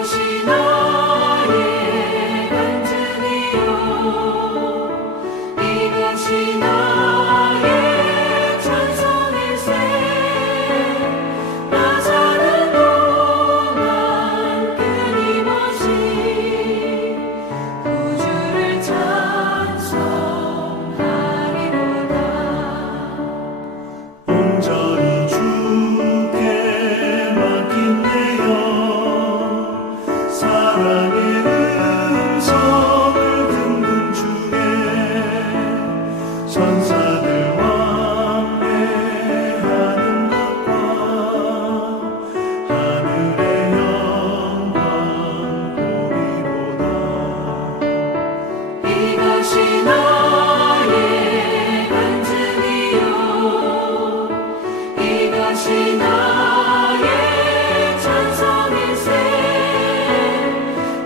이것이 나의 간증이요 이것이 나의 찬송일세 나 사는 동안 끊임없이 구주를 찬송하리로다 온전히 주께 맡긴내요 사랑의 음성을 듣는 중에 천사들 왕래하는 것과 하늘의 영광 보리로다 이것이 나의 간증이요 이것이 나의 찬송일세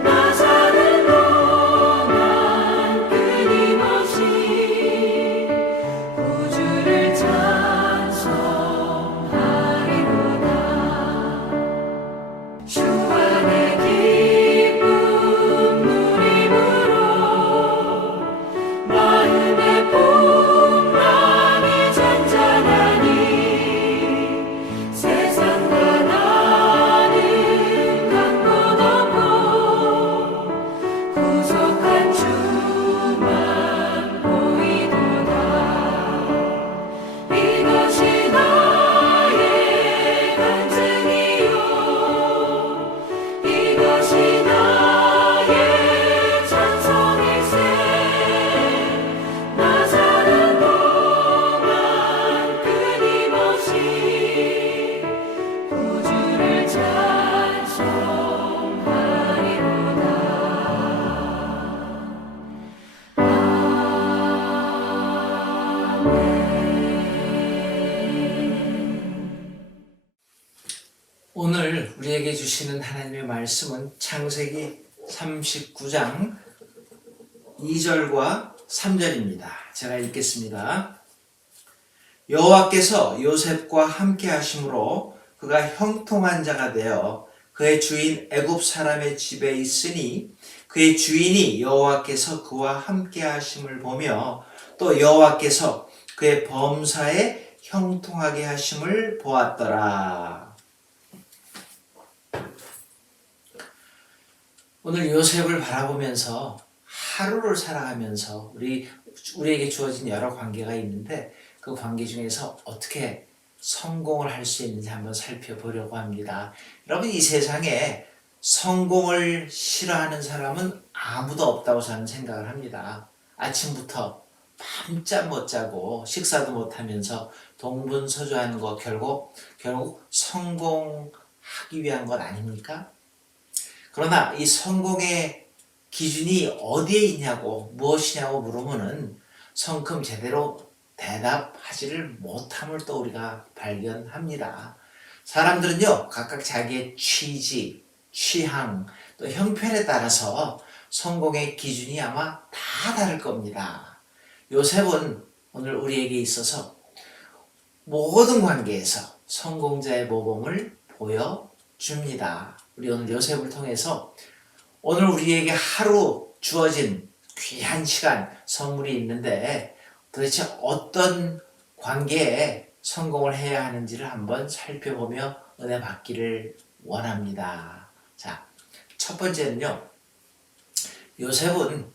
나 사는 동안 끊임없이 구주를 찬송하리로다 주 안에 기쁨 누림으로 마음의 풍랑이 잔잔하니 세상과 나는 간 곳 없고 구속한 주만 보이도다 이것이 나의 간증이요 이것이 나의 찬송일세 나 사는 동안 끊임없이 구주를 오늘 우리에게 주시는 하나님의 말씀은 창세기 39장 2절과 3절입니다. 제가 읽겠습니다. 여호와께서 요셉과 함께 하심으로 그가 형통한 자가 되어 그의 주인 애굽 사람의 집에 있으니 그의 주인이 여호와께서 그와 함께 하심을 보며 또 여호와께서 그의 범사에 형통하게 하심을 보았더라. 오늘 요셉을 바라보면서 하루를 살아가면서 우리에게 주어진 여러 관계가 있는데 그 관계 중에서 어떻게 성공을 할 수 있는지 한번 살펴보려고 합니다. 여러분, 이 세상에 성공을 싫어하는 사람은 아무도 없다고 저는 생각을 합니다. 아침부터 밤잠 못 자고 식사도 못 하면서 동분서주하는 거 결국 성공하기 위한 것 아닙니까? 그러나 이 성공의 기준이 어디에 있냐고 무엇이냐고 물으면은 성큼 제대로 대답하지를 못함을 또 우리가 발견합니다. 사람들은요 각각 자기의 취지, 취향, 또 형편에 따라서 성공의 기준이 아마 다 다를 겁니다. 요셉은 오늘 우리에게 있어서 모든 관계에서 성공자의 모범을 보여줍니다. 우리 오늘 요셉을 통해서 오늘 우리에게 하루 주어진 귀한 시간, 선물이 있는데 도대체 어떤 관계에 성공을 해야 하는지를 한번 살펴보며 은혜 받기를 원합니다. 자, 첫 번째는요. 요셉은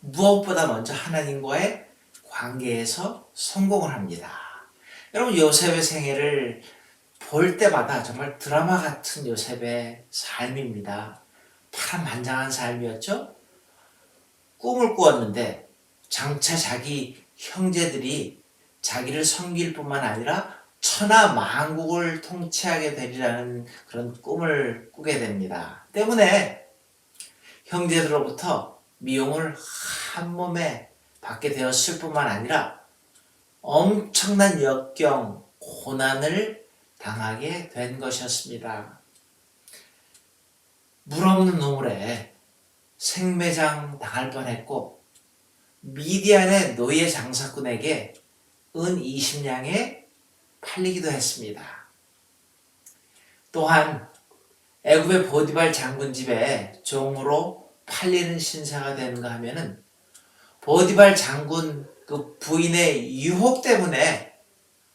무엇보다 먼저 하나님과의 관계에서 성공을 합니다. 여러분, 요셉의 생애를 볼 때마다 정말 드라마 같은 요셉의 삶입니다. 파란만장한 삶이었죠. 꿈을 꾸었는데 장차 자기 형제들이 자기를 섬길 뿐만 아니라 천하 만국을 통치하게 되리라는 그런 꿈을 꾸게 됩니다. 때문에 형제들로부터 미움을 한 몸에 받게 되었을 뿐만 아니라 엄청난 역경, 고난을 당하게 된 것이었습니다. 물 없는 우물에 생매장 당할 뻔했고 미디안의 노예 장사꾼에게 은 20냥에 팔리기도 했습니다. 또한 애굽의 보디발 장군 집에 종으로 팔리는 신세가 되는가 하면은 보디발 장군 그 부인의 유혹 때문에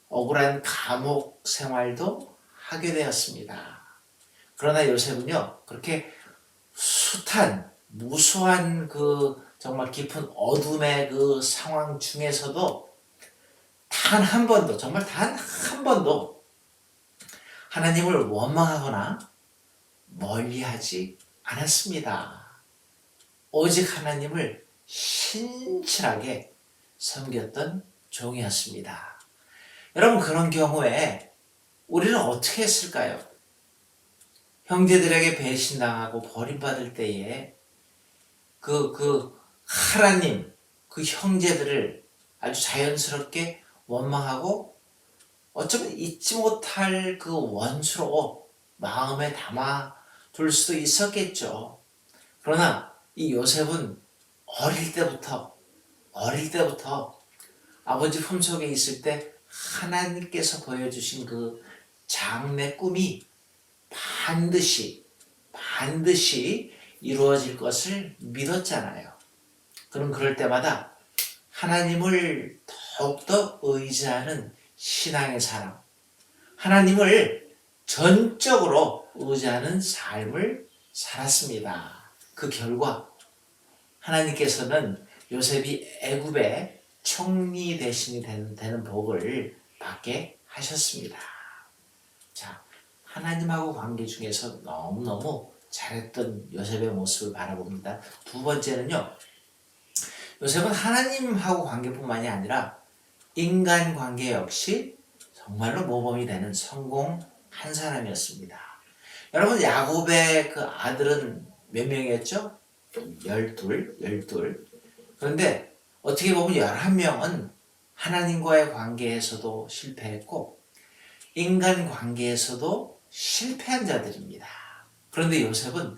억울한 감옥 생활도 하게 되었습니다. 그러나 요셉은요, 그렇게 숱한 무수한 그 정말 깊은 어둠의 그 상황 중에서도 단 한 번도, 정말 단 한 번도 하나님을 원망하거나 멀리하지 않았습니다. 오직 하나님을 신실하게 섬겼던 종이었습니다. 여러분, 그런 경우에 우리는 어떻게 했을까요? 형제들에게 배신당하고 버림받을 때에 하나님, 그 형제들을 아주 자연스럽게 원망하고 어쩌면 잊지 못할 그 원수로 마음에 담아둘 수도 있었겠죠. 그러나 이 요셉은 어릴 때부터 아버지 품속에 있을 때 하나님께서 보여주신 그 장래 꿈이 반드시 이루어질 것을 믿었잖아요. 그럼 그럴 때마다 하나님을 더욱더 의지하는 신앙의 사람, 하나님을 전적으로 의지하는 삶을 살았습니다. 그 결과 하나님께서는 요셉이 애굽의 총리 대신이 되는 복을 받게 하셨습니다. 자, 하나님하고 관계 중에서 너무너무 잘했던 요셉의 모습을 바라봅니다. 두 번째는요, 요셉은 하나님하고 관계뿐만이 아니라 인간 관계 역시 정말로 모범이 되는 성공한 사람이었습니다. 여러분, 야곱의 그 아들은 몇 명이었죠? 12. 그런데 어떻게 보면 11명은 하나님과의 관계에서도 실패했고 인간 관계에서도 실패한 자들입니다. 그런데 요셉은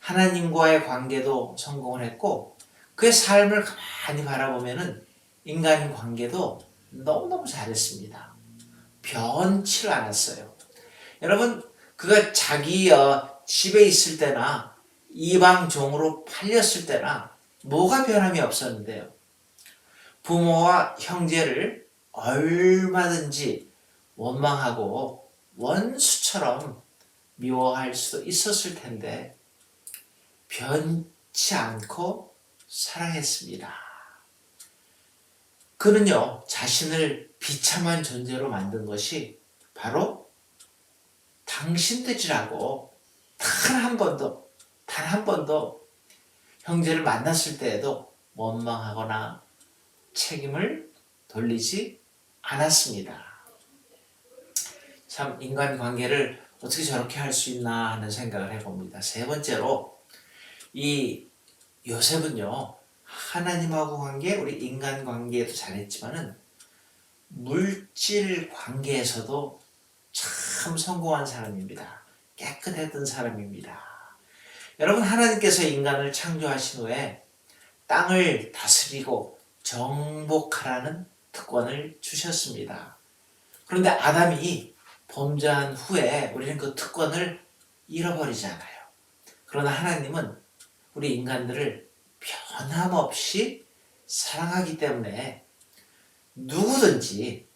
하나님과의 관계도 성공을 했고 그의 삶을 가만히 바라보면은 인간 관계도 너무너무 잘했습니다. 변치를 않았어요. 여러분, 그가 자기 집에 있을 때나 이방 종으로 팔렸을 때나 뭐가 변함이 없었는데요. 부모와 형제를 얼마든지 원망하고 원수처럼 미워할 수도 있었을 텐데 변치 않고 사랑했습니다. 그는요, 자신을 비참한 존재로 만든 것이 바로 당신들이라고 단 한 번도 형제를 만났을 때에도 원망하거나 책임을 돌리지 않았습니다. 참 인간관계를 어떻게 저렇게 할 수 있나 하는 생각을 해봅니다. 세 번째로 이 요셉은요, 하나님하고 관계, 우리 인간 관계에도 잘했지만은 물질 관계에서도 참 성공한 사람입니다. 깨끗했던 사람입니다. 여러분, 하나님께서 인간을 창조하신 후에 땅을 다스리고 정복하라는 특권을 주셨습니다. 그런데 아담이 범죄한 후에 우리는 그 특권을 잃어버리잖아요. 그러나 하나님은 우리 인간들을 변함없이 사랑하기 때문에 누구든지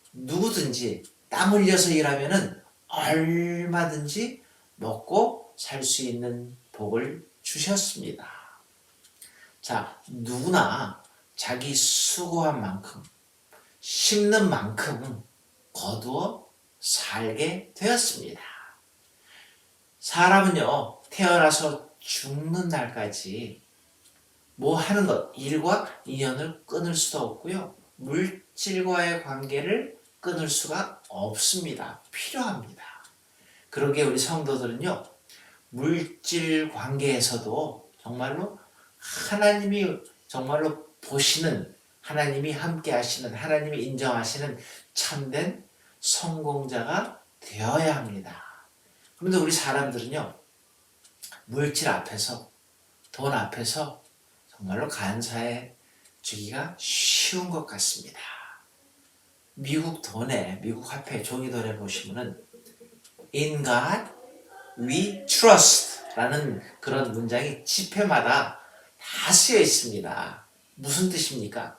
땀 흘려서 일하면은 얼마든지 먹고 살 수 있는 복을 주셨습니다. 자, 누구나 자기 수고한 만큼, 심는 만큼 거두어 살게 되었습니다. 사람은요, 태어나서 죽는 날까지 뭐 하는 것, 일과 인연을 끊을 수도 없고요. 물질과의 관계를 끊을 수가 없습니다. 필요합니다. 그러기에 우리 성도들은요, 물질 관계에서도 정말로 하나님이 정말로 보시는, 하나님이 함께 하시는, 하나님이 인정하시는 참된 성공자가 되어야 합니다. 그런데 우리 사람들은요, 물질 앞에서, 돈 앞에서 정말로 간사해 주기가 쉬운 것 같습니다. 미국 화폐, 종이돈에 보시면은 In God we trust 라는 그런 문장이 지표마다 다 쓰여 있습니다. 무슨 뜻입니까?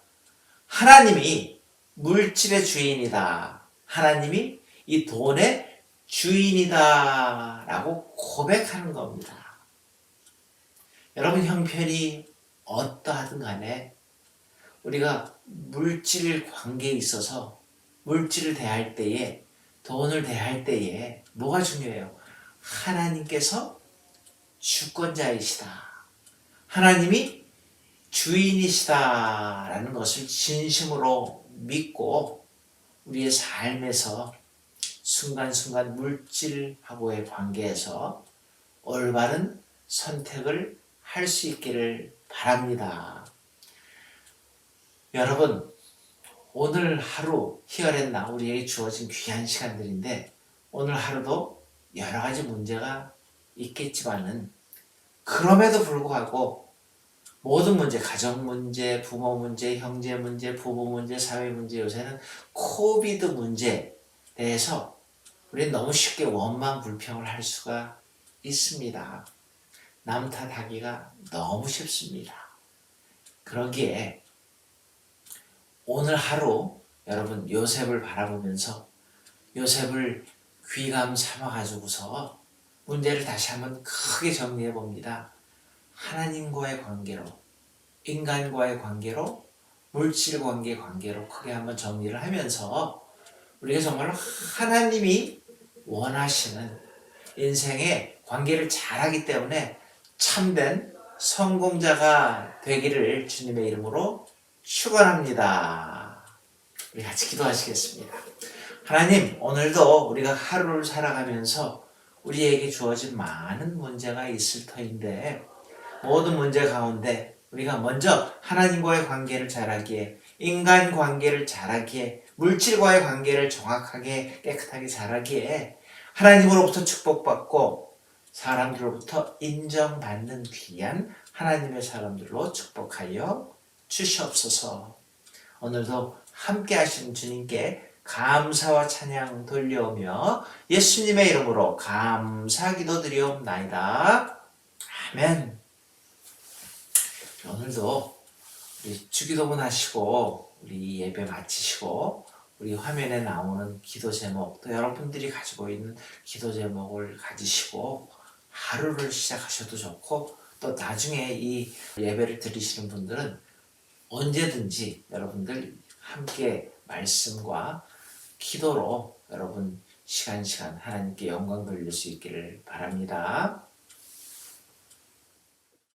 하나님이 물질의 주인이다. 하나님이 이 돈의 주인이다. 라고 고백하는 겁니다. 여러분 형편이 어떠하든 간에 우리가 물질 관계에 있어서 물질을 대할 때에 돈을 대할 때에 뭐가 중요해요? 하나님께서 주권자이시다. 하나님이 주인이시다라는 것을 진심으로 믿고 우리의 삶에서 순간순간 물질하고의 관계에서 올바른 선택을 할 수 있기를 바랍니다. 여러분, 오늘 하루 히어앤나 우리에게 주어진 귀한 시간들인데 오늘 하루도 여러 가지 문제가 있겠지만은 그럼에도 불구하고 모든 문제, 가정 문제, 부모 문제, 형제 문제, 부부 문제, 사회 문제, 요새는 코비드 문제에 대해서 우리는 너무 쉽게 원망 불평을 할 수가 있습니다. 남 탓하기가 너무 쉽습니다. 그러기에 오늘 하루 여러분 요셉을 바라보면서 요셉을 귀감 삼아가지고서 문제를 다시 한번 크게 정리해 봅니다. 하나님과의 관계로, 인간과의 관계로, 물질 관계로 크게 한번 정리를 하면서 우리가 정말로 하나님이 원하시는 인생의 관계를 잘하기 때문에 참된 성공자가 되기를 주님의 이름으로 축원합니다. 우리 같이 기도하시겠습니다. 하나님, 오늘도 우리가 하루를 살아가면서 우리에게 주어진 많은 문제가 있을 터인데 모든 문제 가운데 우리가 먼저 하나님과의 관계를 잘하기에, 인간 관계를 잘하기에, 물질과의 관계를 정확하게 깨끗하게 잘하기에 하나님으로부터 축복받고 사람들로부터 인정받는 귀한 하나님의 사람들로 축복하여 주시옵소서. 오늘도 함께 하신 주님께 감사와 찬양 돌려오며 예수님의 이름으로 감사 기도드리옵나이다. 아멘. 오늘도 우리 주기도문 하시고 우리 예배 마치시고 우리 화면에 나오는 기도 제목 또 여러분들이 가지고 있는 기도 제목을 가지시고 하루를 시작하셔도 좋고 또 나중에 이 예배를 들으시는 분들은 언제든지 여러분들 함께 말씀과 기도로 여러분 시간 하나님께 영광 돌릴 수 있기를 바랍니다.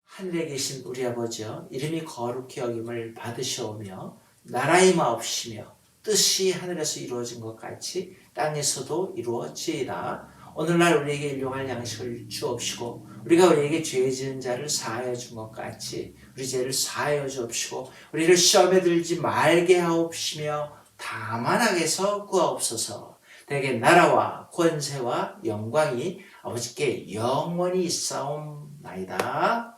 하늘에 계신 우리 아버지여, 이름이 거룩히 여김을 받으시오며 나라의 마옵시며 뜻이 하늘에서 이루어진 것 같이 땅에서도 이루어지이다. 오늘날 우리에게 일용할 양식을 주옵시고 우리가 우리에게 죄 지은 자를 사하여 준 것 같이 우리 죄를 사하여 주옵시고 우리를 시험에 들지 말게 하옵시며 다만 악에서 구하옵소서. 대개 나라와 권세와 영광이 아버지께 영원히 있사옵나이다.